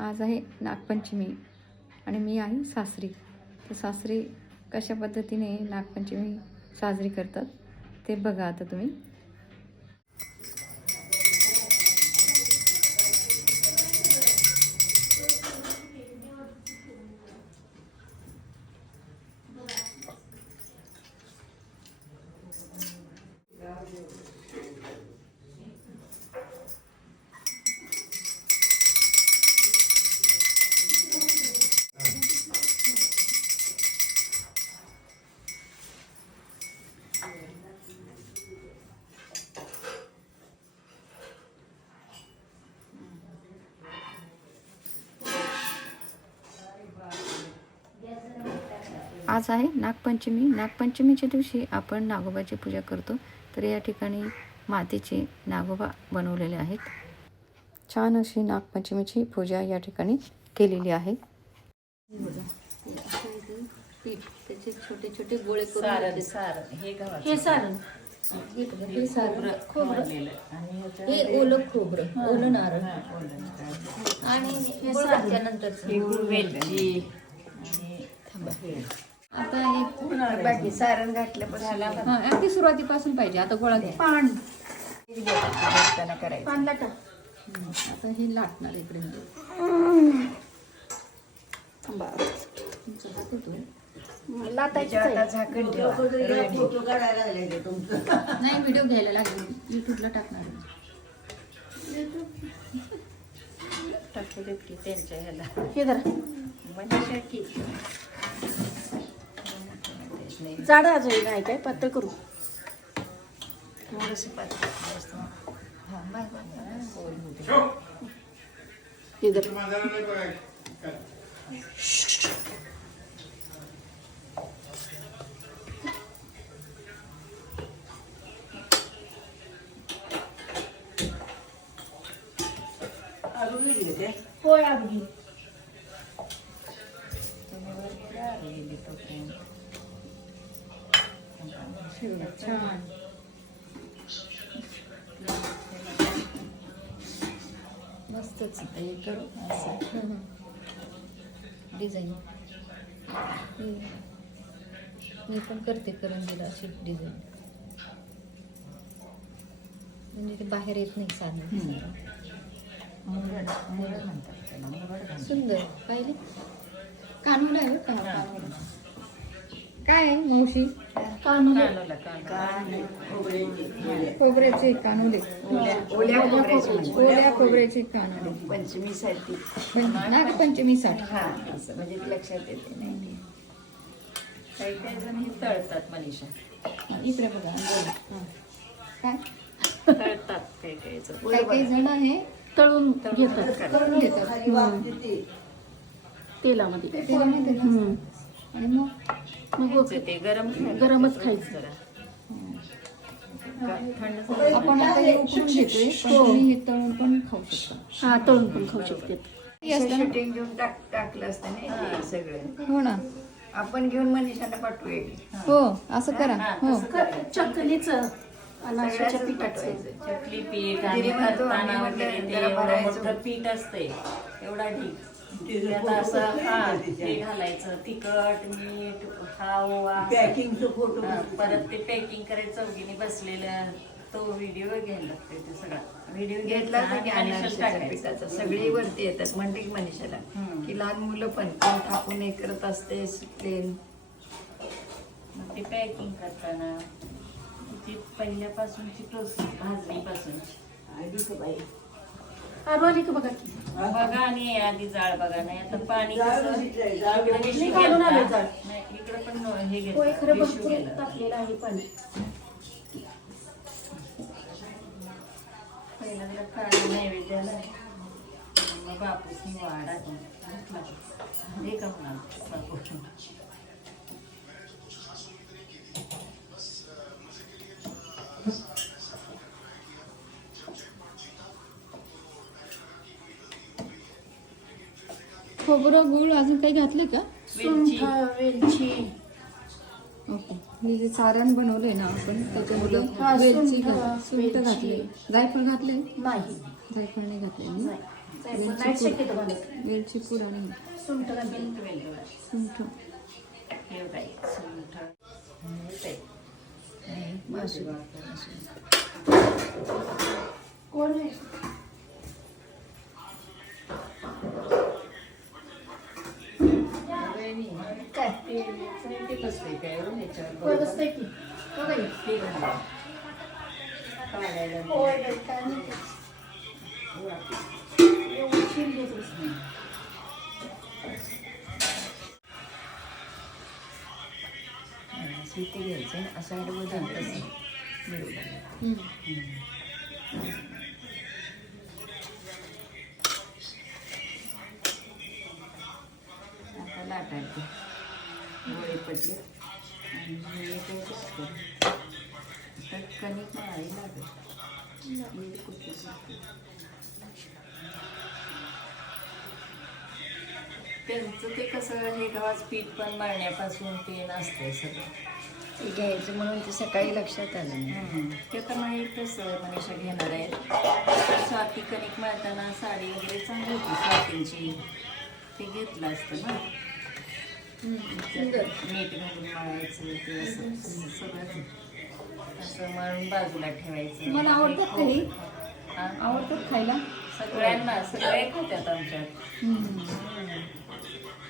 आज आहे नागपंचमी आणि मी आहे सासरी. तर सासरी कशा पद्धतीने नागपंचमी साजरी करतात ते बघा आता तुम्ही. आज आहे नागपंचमी. नागपंचमीच्या दिवशी आपण नागोबाची पूजा करतो. तर या ठिकाणी मातीचे नागोबा बनवलेले आहेत. छान अशी नागपंचमीची पूजा या ठिकाणी केलेली आहे. त्याचे छोटे छोटे गोळे सारण हे हे सारण. हे सारण. खोबरं आणि ह्याच्यात हे ओलं खोबरं. ओलं नारळ. आणि ही गुळ वेलची आणि थांबा. हे. आता हे बाकी सारण घातल्यापासून हा, अगदी सुरुवातीपासून पाहिजे. आता गोळा घ्या पान. करायचं पान लाटा. आता हे लाटणार इकडे. नाही व्हिडिओ घ्यायला लागेल. युट्यूबला टाकणार. टाकू की त्यांच्या ह्याला. हे धरा. म्हणजे की जाड आजळी नाही काय? पातळ करू. थोडंसं पातळ हा, बाय, मस्तच आता हे करू असं. डिझाईन. मी पण करते करून दिलं अशी डिझाईन. म्हणजे ते बाहेर येत नाही साधन. सुंदर. पाहिले? कानूल आहे का. काय आहे मावशी. खोबऱ्याचे कानोले. ओल्या ओल्या खोबऱ्याची कानोले. पंचमीसाठी पण नागपंचमीसाठी हा असं म्हणजे लक्षात येते. नाही काही काही जण हे तळतात मनीषा. हा, इकडे बघा. हा. काय? तळतात काही काही जण. काही काही जण आहे तळून घेतात. करून घेतात. तेलामध्ये. हम्म. आणि मग मग खायचं ते गरम. गरमच खायचं. जरा. थंड. आपण आता हे उकडून घेतोय पण तुम्ही हे तळून पण खाऊ शकता. हा तळून पण खाऊ शकते. हे असतं ना? शूटिंग घेऊन टाक टाकलं असतं ना हे सगळं. हो ना. आपण घेऊन मनीषाला पाठवूया हो. असं करा. हा, हो. तसं करायचं. चकलीचं अनाशाच्या सगळ्याच पिठाचं. पाठवायचं. चकली पीठ आणि दिली म्हणतो करताना आम्ही वगैरे म्हणलं ते जरा एवढं भरायचं. मोठं पीठ असते एवढा ढीक त्यात असं हा ते घालायचं तिखट मीठ हा ओवा फोटो हा, परत ते पॅकिंग करायचं चौघीने बसलेलं तो व्हिडिओ घ्यायला लागते ते सगळा. व्हिडिओ घेतला होता की आणि अनारशाच्या टाकायचं. पिठाचा सगळी वरती येतात म्हणते की मनीषाला हम्म. की लहान मुलं पण कोण थापून हे करत असते प्लेन मग ते पॅकिंग करताना ती पहिल्यापासूनची प्रोसेस भाजणीपासूनची. आली का बघा की? बघा आणि आधी जाळ बघा नाही आता पाणी कसं? मी आले. जाळ. इकडे पण हे होय घेतलं खरं issue भरपूर गेलं. तापलेलं आहे पाणी. नैवेद्याला. मग बापूस वाडा हे का म्हणाल बापू खोबरं गुळ अजून काही घातले का? वेलची. सुंठ वेलची. ओके. हे जे सारण बनवलंय ना आपण त्याच्यामध्ये हा, वेलची सुंठ, घात- सुंठ वेलची. घातले जायफळ घातले नाही. जायफळ नाही घातले? नाही. शक्यतो वेलची पूड आणि सुंठ सुंठ. हे हे आहे काय होय बसतंय की हो बाई होय बाई काय नाही कणिक मळावी लागेल मीठ कुठे त्यांचं ते कसं हे गव्हाचं पीठ पण मळण्यापासून ते नसतंय सगळं ते घ्यायचं म्हणून ते सकाळी लक्षात आलं नाही. ते तर माहीतच मनीषा घेणार आहेत स्वाती कणिक मळताना साडी वगैरे चांगली होती स्वातींची ते घेतलं असतं ना मीठ घालून मळायचं ते असं सगळं. असं मळून बाजूला ठेवायचं. तुम्हाला आवडतात का हे? हा? आवडतात खायला? सगळ्यांना सगळे खात्यात आमच्यात.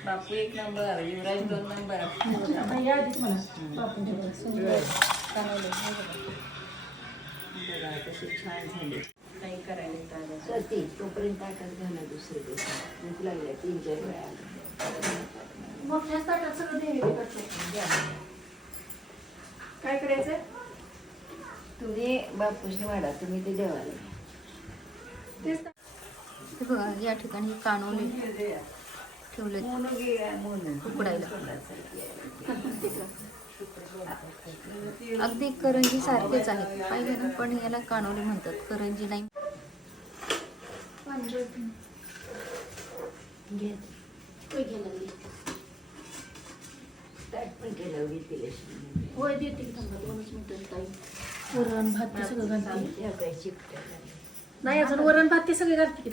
बापू एक नंबर युवराज दोन नंबर. या आधीच मला सुंदर हे बघा. बघा कशी छान झाली. काही करायला आता. तर ते तोपर्यंत ताटात घाला दुसरे दिवस. भूक लागल्या तीन चार वेळा. ताटात सगळं देवी करतो. काय करायचं तुम्ही बापूशी वाढा तुम्ही ते देवाला. या ठिकाणी कानवले ठेवले उकडायला. अगदी करंजी सारखेच आहेत. पाहिजे ना पण याला कानवले म्हणतात. करंजी नाही. होय देते वरण भात ते सगळं घालते. नाही अजून वरण भात ते सगळे घालते की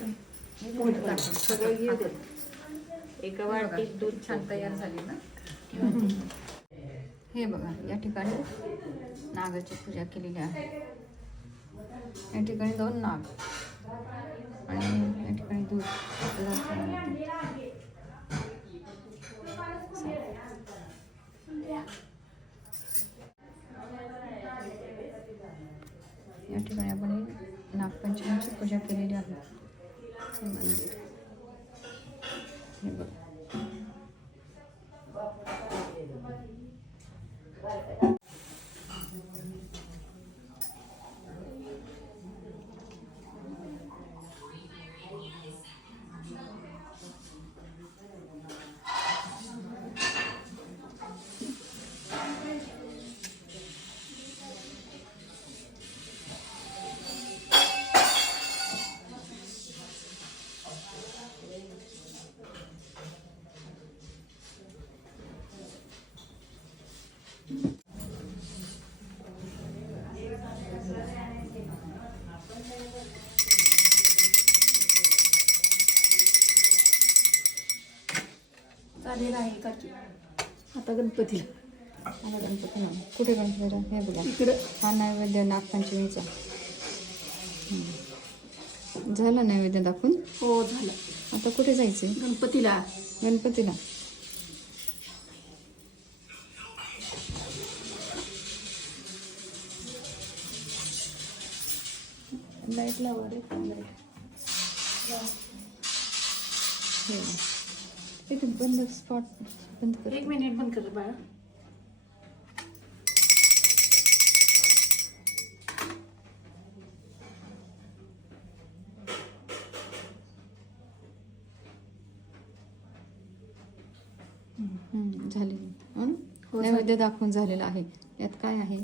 सगळं घेऊ दे एका हे बघा, वाटीत दूध छान तयार झाली ना? हे बघा या ठिकाणी नागाची पूजा केलेली आहे. या ठिकाणी दोन नाग आणि या ठिकाणी दूध. या ठिकाणी आपण ही नागपंचमीची पूजा केलेली आहे. हे मंदिर हे बघ. चालेल आहे काकी आता गणपतीला. आता गणपती नाही. कुठे गणपती हे बघा. इकडं. हा नैवेद्य नागपंचमीचा. झालं नैवेद्य दाखवून? हो झालं. आता कुठे जायचे गणपतीला. गणपतीला. लाइट लावा रे. लाइट इथे बंद स्पॉट बंद कर एक मिनिट बंद कर बाळा हो? हो, नैवेद्य दाखवून झालेला आहे यात काय आहे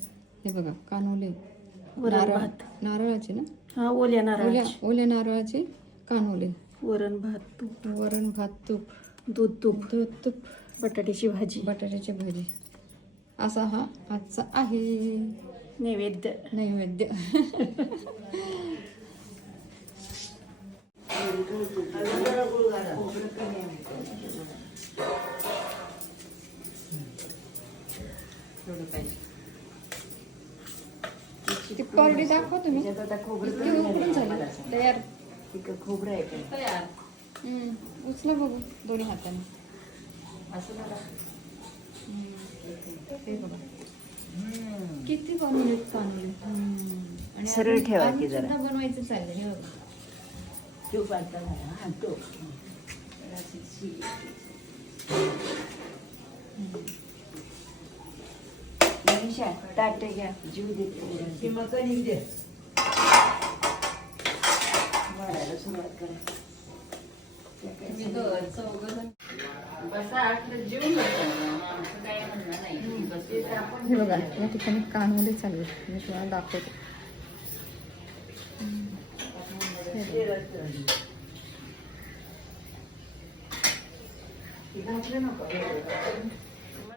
हे बघा कानोले नारळ नारळाचे ना हा ओल्या ओल्या नारळाची ओल्या नारळाचे कानोले वरण भात तूप वरण भात तूप दूध तूप. दूध तूप. बटाट्याची भाजी. बटाट्याची भजी. असा हा आजचा आहे. नैवेद्य. नैवेद्य. ती कोरडी दाखवा तुम्ही. खोबरं उकडून झाली. तयार. तिकडं खोबरं आहे तयार. उचला बघू दोन्ही हाताने. असं हे बघा. किती बनवले आणि सरळ आपण- ठेवा आम्ही की जरा. बनवायचं चाललं हे बघा. तो पातळ झाला हा तो. मनीषा ताट घ्या जीव देते मकनिक दे. वाढायला सुरुवात करा. हे बघा या ठिकाणी कानमध्ये चालू मी तुम्हाला दाखवते. घातलं नको